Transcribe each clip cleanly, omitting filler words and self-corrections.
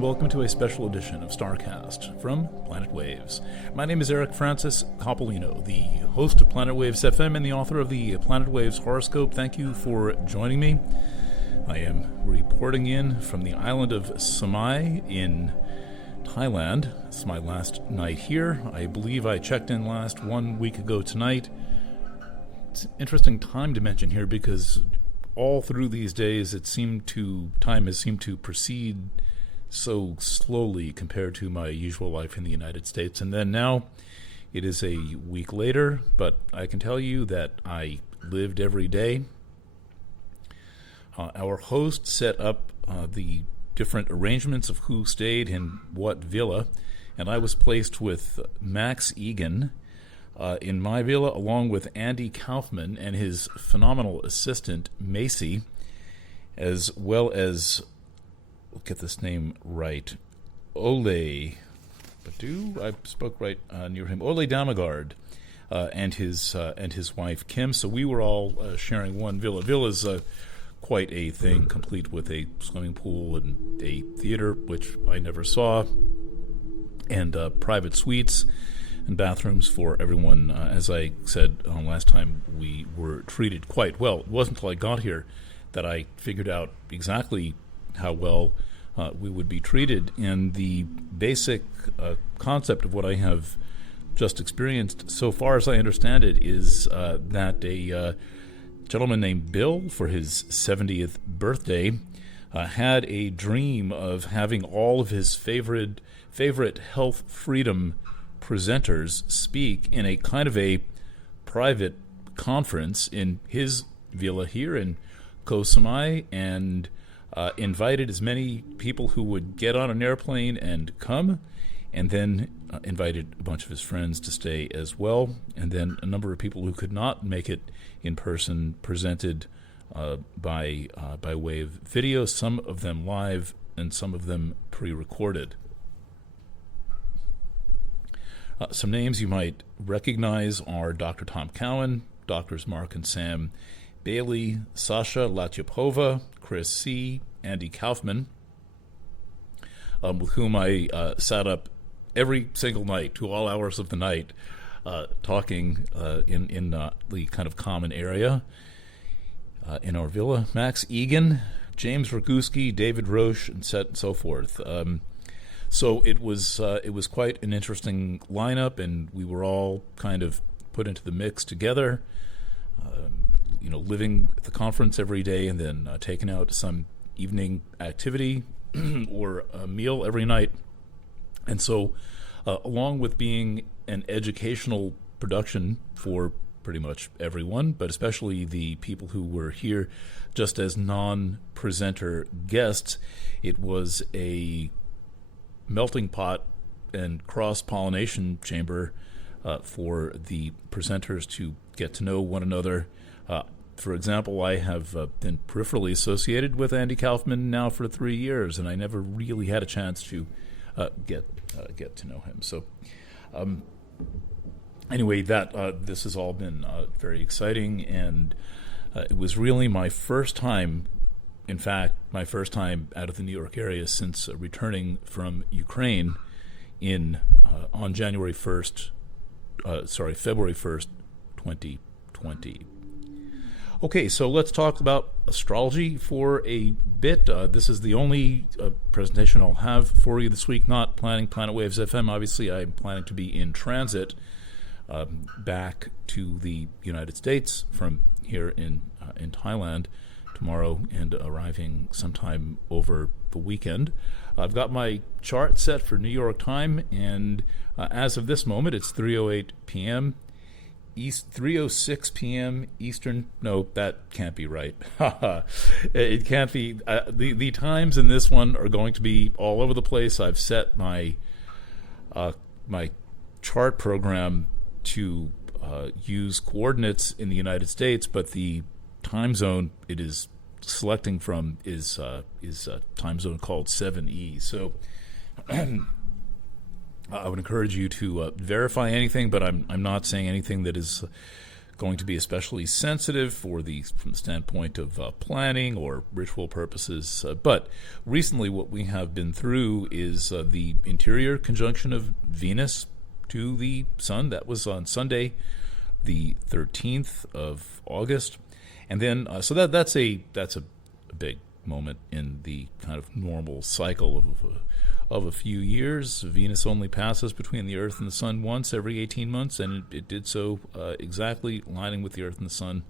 and welcome to a special edition of STARCAST from Planet Waves. My name is Eric Francis Coppolino, the host of Planet Waves FM and the author of the Planet Waves horoscope. Thank you for joining me. I am reporting in from the island of Samai in Thailand. It's my last night here. I believe I checked in last 1 week ago tonight. It's an interesting time dimension here because all through these days time has seemed to proceed so slowly compared to my usual life in the United States. And then now it is a week later, but I can tell you that I lived every day. Our host set up the different arrangements of who stayed in what villa, and I was placed with Max Egan in my villa, along with Andy Kaufman and his phenomenal assistant, Macy, as well as, we'll get this name right, Ole, I spoke right near him, Ole Damagard, and his wife, Kim. So we were all sharing one villa. Villa's quite a thing, complete with a swimming pool and a theater, which I never saw, and private suites and bathrooms for everyone. As I said last time, we were treated quite well. It wasn't until I got here that I figured out exactly how well we would be treated. And the basic concept of what I have just experienced, so far as I understand it, is that a gentleman named Bill, for his 70th birthday, had a dream of having all of his favorite health freedom presenters speak in a kind of a private conference in his villa here in Koh Samui, and invited as many people who would get on an airplane and come, and then invited a bunch of his friends to stay as well, and then a number of people who could not make it in person presented by way of video, some of them live and some of them pre-recorded. Some names you might recognize are Dr. Tom Cowan, Drs. Mark and Sam Bailey, Sasha Latyapova, Chris C., Andy Kaufman, with whom I sat up every single night to all hours of the night, talking in the kind of common area in our villa. Max Egan, James Roguski, David Roche, and so forth. So it was quite an interesting lineup, and we were all kind of put into the mix together, living at the conference every day and then taken out to some evening activity or a meal every night. And so along with being an educational production for pretty much everyone, but especially the people who were here just as non-presenter guests, it was a melting pot and cross-pollination chamber for the presenters to get to know one another. For example, I have been peripherally associated with Andy Kaufman now for 3 years, and I never really had a chance to get to know him. So anyway, this has all been very exciting, and it was really my first time, in fact, my first time out of the New York area since returning from Ukraine on February 1st, 2020. Okay, so let's talk about astrology for a bit. This is the only presentation I'll have for you this week. Not planning Planet Waves FM. Obviously, I'm planning to be in transit back to the United States from here in Thailand tomorrow and arriving sometime over the weekend. I've got my chart set for New York time, and as of this moment, it's 3:08 p.m. 3:06 p.m. Eastern. No, that can't be right. It can't be. The times in this one are going to be all over the place. I've set my chart program to use coordinates in the United States, but the time zone it is selecting from is a time zone called 7E. So I would encourage you to verify anything, but I'm not saying anything that is going to be especially sensitive from the standpoint of planning or ritual purposes. But recently what we have been through is the interior conjunction of Venus to the Sun. That was on Sunday, the 13th of August. And then, so that's a big moment in the kind of normal cycle of a few years. Venus only passes between the Earth and the Sun once every 18 months, and it did so exactly lining with the Earth and the Sun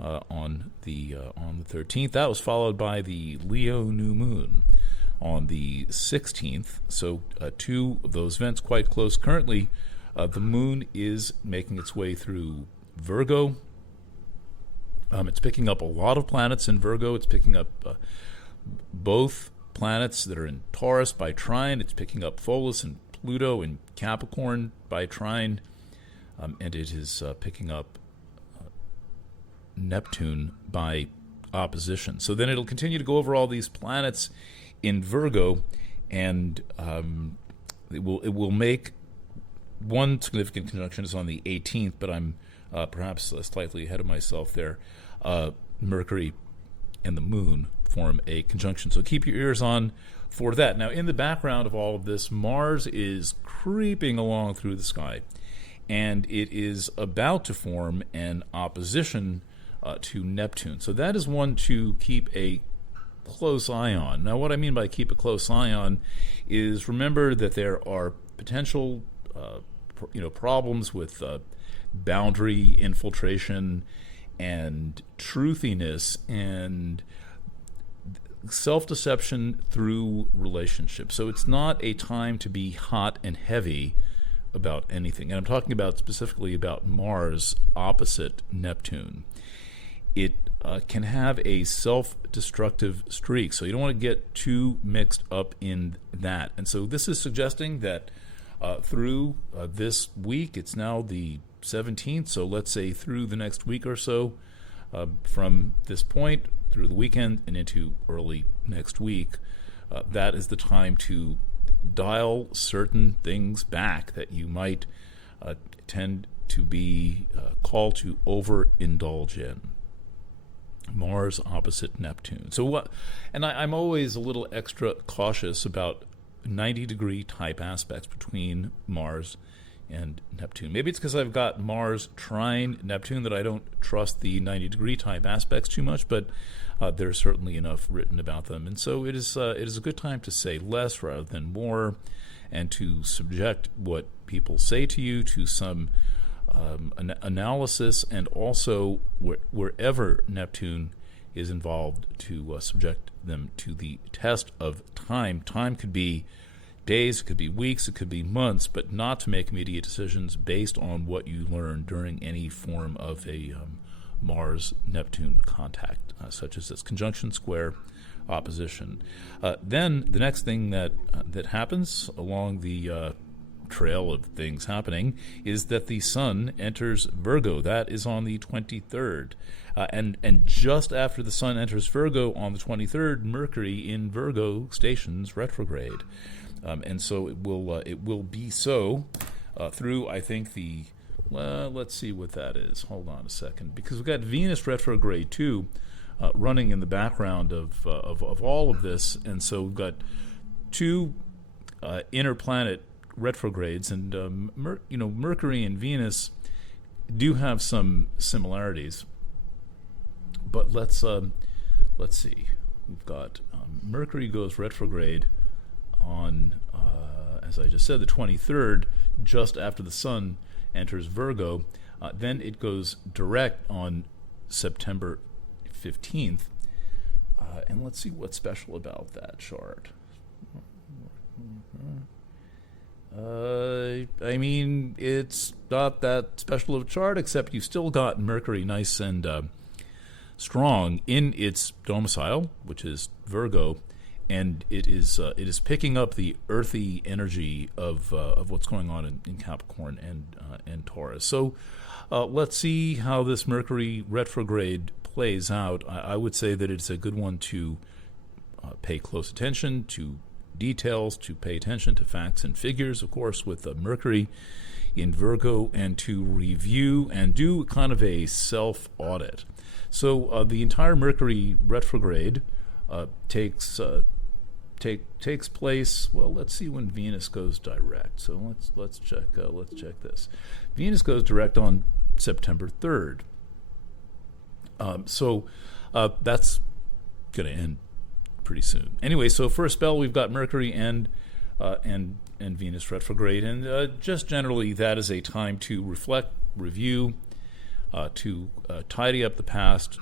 on the 13th. That was followed by the Leo new moon on the 16th. So two of those events quite close. Currently, the moon is making its way through Virgo. It's picking up a lot of planets in Virgo. It's picking up both planets that are in Taurus by trine. It's picking up Pholus and Pluto in Capricorn by trine. And it is picking up Neptune by opposition. So then it'll continue to go over all these planets in Virgo, and it will make one significant conjunction is on the 18th, but I'm perhaps slightly ahead of myself there. Mercury and the moon form a conjunction. So keep your ears on for that. Now, in the background of all of this, Mars is creeping along through the sky, and it is about to form an opposition to Neptune. So that is one to keep a close eye on. Now, what I mean by keep a close eye on is remember that there are potential problems with boundary infiltration and truthiness and self-deception through relationships. So it's not a time to be hot and heavy about anything. And I'm talking about specifically about Mars opposite Neptune. It can have a self-destructive streak, so you don't want to get too mixed up in that. And so this is suggesting that through this week, it's now the 17th, so let's say through the next week or so, from this point through the weekend and into early next week, that is the time to dial certain things back that you might tend to be called to overindulge in. Mars opposite Neptune. So what? And I'm always a little extra cautious about 90-degree type aspects between Mars and Neptune. Maybe it's because I've got Mars trine Neptune that I don't trust the 90-degree type aspects too much, but there's certainly enough written about them. And so it is a good time to say less rather than more, and to subject what people say to you to some analysis, and also wherever Neptune is involved, to subject them to the test of time. Time could be days, it could be weeks, it could be months, but not to make immediate decisions based on what you learn during any form of a Mars-Neptune contact, such as this conjunction, square, opposition. Then the next thing that happens along the trail of things happening is that the Sun enters Virgo. That is on the 23rd. And just after the Sun enters Virgo on the 23rd, Mercury in Virgo stations retrograde. And so it will be so through, I think, let's see what that is. Hold on a second. Because we've got Venus retrograde, too, running in the background of all of this. And so we've got two inner planet retrogrades, and Mercury and Venus do have some similarities. But let's see. We've got Mercury goes retrograde on, as I just said, the 23rd, just after the Sun enters Virgo. Then it goes direct on September 15th. And let's see what's special about that chart. I mean, it's not that special of a chart, except you've still got Mercury nice and strong in its domicile, which is Virgo, and it is picking up the earthy energy of what's going on in Capricorn and Taurus. So let's see how this Mercury retrograde plays out. I would say that it's a good one to pay close attention, to details, to pay attention to facts and figures, of course, with Mercury in Virgo, and to review and do kind of a self-audit. So the entire Mercury retrograde takes place. Well, let's see when Venus goes direct. So let's check this. Venus goes direct on September 3rd. So that's going to end pretty soon. Anyway, so for a spell, we've got Mercury and Venus retrograde, and just generally that is a time to reflect, review, to tidy up the past,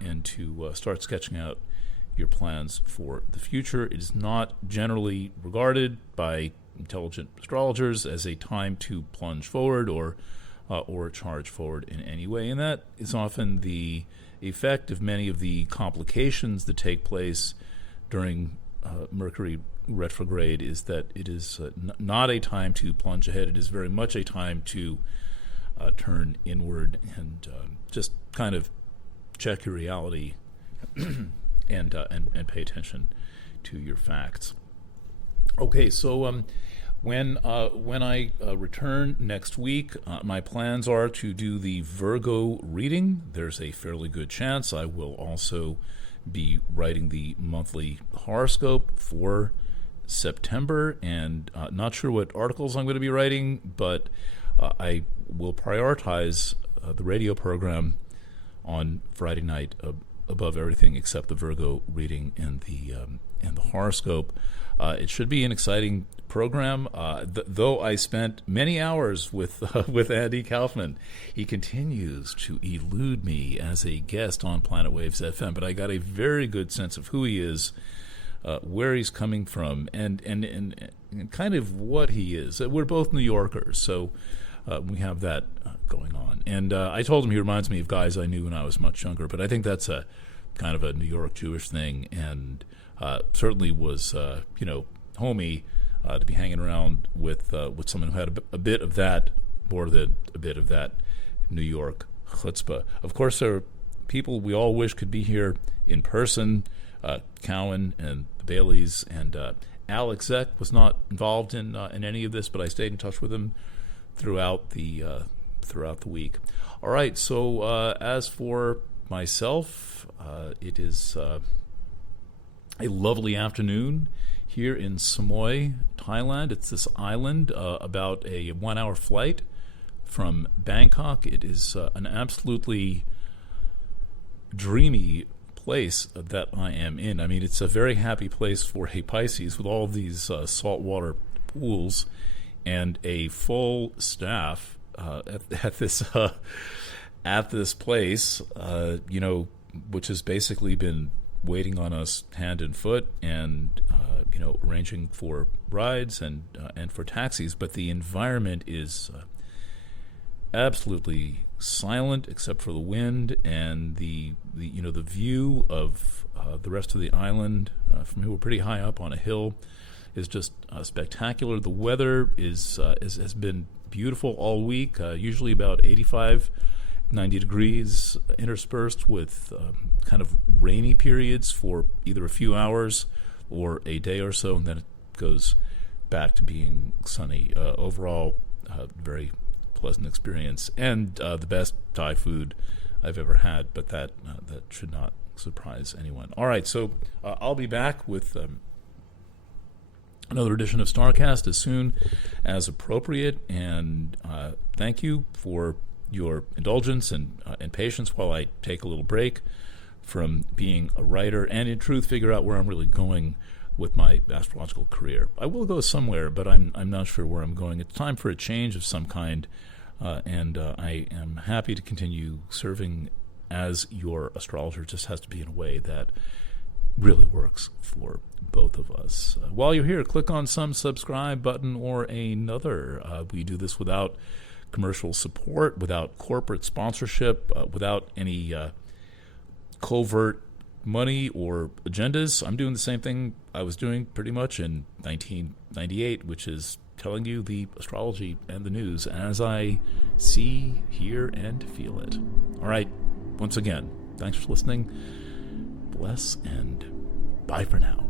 and to start sketching out your plans for the future. It is not generally regarded by intelligent astrologers as a time to plunge forward or charge forward in any way, and that is often the effect of many of the complications that take place during Mercury retrograde, is that it is not a time to plunge ahead. It is very much a time to turn inward and just kind of check your reality and pay attention to your facts. Okay, so when I return next week, my plans are to do the Virgo reading. There's a fairly good chance I will also be writing the monthly horoscope for September, and not sure what articles I'm going to be writing, but I will prioritize the radio program on Friday night above everything except the Virgo reading and the horoscope. It should be an exciting program. Though I spent many hours with Andy Kaufman, he continues to elude me as a guest on Planet Waves FM. But I got a very good sense of who he is, where he's coming from, and kind of what he is. We're both New Yorkers, so we have that going on. And I told him he reminds me of guys I knew when I was much younger, but I think that's a kind of a New York Jewish thing, and certainly was homey to be hanging around with someone who had a bit of that, more than a bit of that New York chutzpah. Of course, there are people we all wish could be here in person. Cowan and the Baileys, and Alex Zeck was not involved in any of this, but I stayed in touch with him throughout the week. All right, so as for myself, it is a lovely afternoon here in Samoy, Thailand. It's this island about a 1-hour flight from Bangkok. It is an absolutely dreamy place that I am in. I mean, it's a very happy place for a Pisces with all of these saltwater pools and a full staff at this place, which has basically been waiting on us hand and foot, and arranging for rides and for taxis. But the environment is absolutely silent except for the wind, and the view of the rest of the island from here. We're pretty high up on a hill, is just spectacular. The weather has been beautiful all week, usually about 85, 90 degrees, interspersed with kind of rainy periods for either a few hours or a day or so, and then it goes back to being sunny. Overall, very pleasant experience, and the best Thai food I've ever had, but that should not surprise anyone. All right, so I'll be back with another edition of STARCAST as soon as appropriate, and thank you for your indulgence and patience while I take a little break from being a writer and, in truth, figure out where I'm really going with my astrological career. I will go somewhere, but I'm not sure where I'm going. It's time for a change of some kind, and I am happy to continue serving as your astrologer. It just has to be in a way that really works for both of us. While you're here, click on some subscribe button or another. We do this without commercial support, without corporate sponsorship, without any covert money or agendas. I'm doing the same thing I was doing pretty much in 1998, which is telling you the astrology and the news as I see, hear, and feel it. All right, once again, thanks for listening. Bless and bye for now.